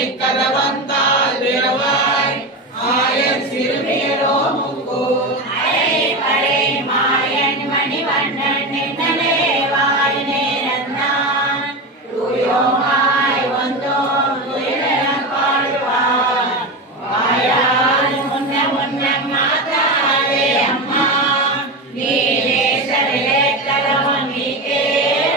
மணிக்கதவந்தால் விரவாய் ஆயர் சிறுமியரோ முக்கு அரை பறை மாயன் மணிவண்ணன் நின்னலேவாய் நேரந்தான் தூயோமாய் வந்தோம் துயிலென பாடுவார் வாயால் முன்ன முன்ன மாதாவே அம்மா நீரே சரிலே கலவன் நீக்கே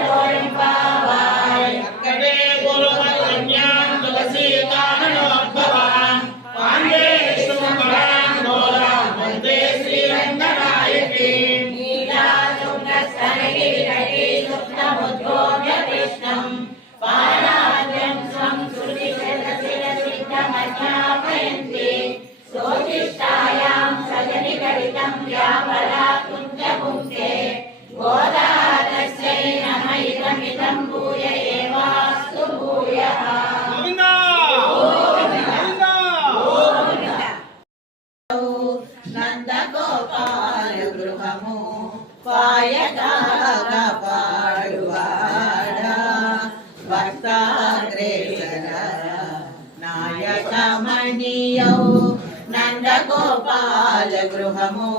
தோறும் பாவாய் அக்கடே குருவல்யான் துளசி காரணோத்பவான் பாண்டே சுமரான் கோலாம் வந்தே ஸ்ரீரங்கநாயகி நீலா துங்கஸ்தனகிரிகடி சுப்தமுத்போத்ய கிருஷ்ணம் பாராஜ்யம் ஸ்வம் ஸ்ருதி சிரசிரசித்தமஜ்ஞாபயந்தி சோதிஷ்டாயாं சஜனிகரிதம் யாவலா குஞ்சபுங்கே கோதாதஸ்யை நம இதமிதம் பூய ஏவாஸ்து பூயः గోవిందా గోవిందా నందగోపాల గృహము పాయకాగా పాడువాడ భక్తాగ్రేసర నాయకమణియౌ నందగోపాల గృహము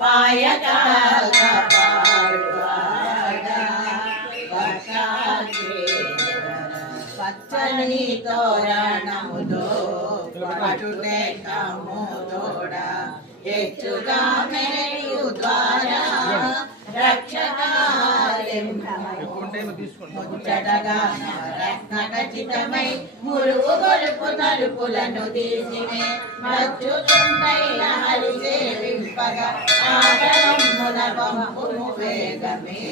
పాయకాగా పాడువాడ భక్తాగ్రేసర పచ్చని తోరణముతో పటుటే కముతోడ ಹೆಚ್ಚುగా మెరియు ద్వారా రక్షకాలించటగా రత్నఖచితమై మురుగు గొలుపు తలుపులను తీసిమే మచ్చుతుంటైన హరి సేవింపగా ఆదరమున పంపును వేగమే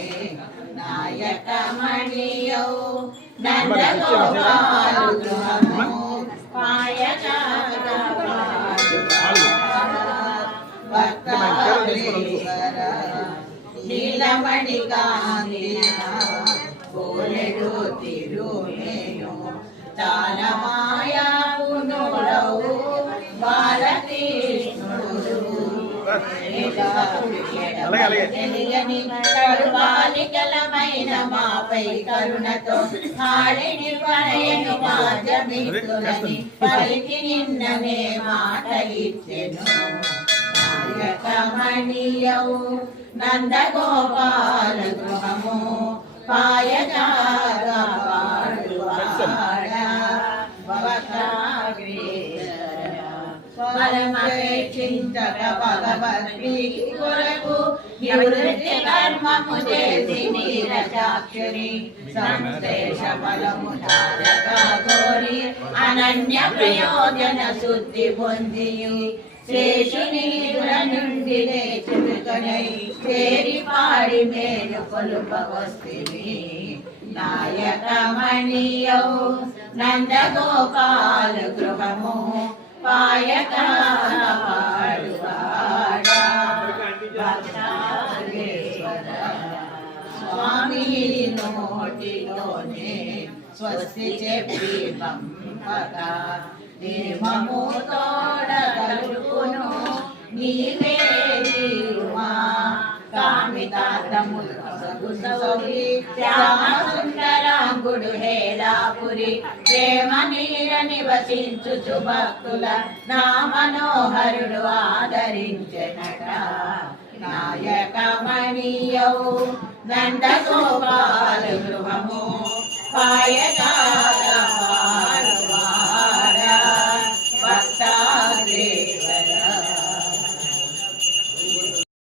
నాయకమణియౌ నందగోపాలు గృహము పాయకాగా భక్తాగ్రేసర నీలమణి కాంతిన కోలెడు తిరుమేను తాళమాయా పునుడవు బాలకృష్ణుడు తెలియని కరుబాలికలమైన మాపై కరుణతో హాడిని పరయను మాజమిత్రులని పలికి నిన్ననే మాట ఇచ్చెను నాయకమణియౌ నందగోపాల గృహము పాయకాగా పాడువాడ భక్తాగ్రేసర పరమపేక్షించక భగవద్భీతి కొరకు నివృత్తి కర్మము చేసి నీరజాక్షరి సంశ్లేష ఫలము తారగా కోరి అనన్య ప్రయోజన శుద్ధి పొందియు శేషుని నుండి లేచుకనై చేరి పాడి మేలు కొలుపవస్తివి నాయకమణియౌ నందగోపాల గృహము పాయకాగా పాడువాడ భక్తాగ్రేసర స్వామి నోటిలోనే స్వస్తి చెప్పి పంపగా దేమము తోడ కలుపును నీవే నీరుమా కామితార్థములు సగుసౌరి శ్యామ సుందరాంగుడు హేలాపురి ప్రేమ నీర నివసించుచు భక్తుల నా మనోహరుడు ఆదరించెనట నాయకమణియౌ నందగోపాల గృహము పాయకాగా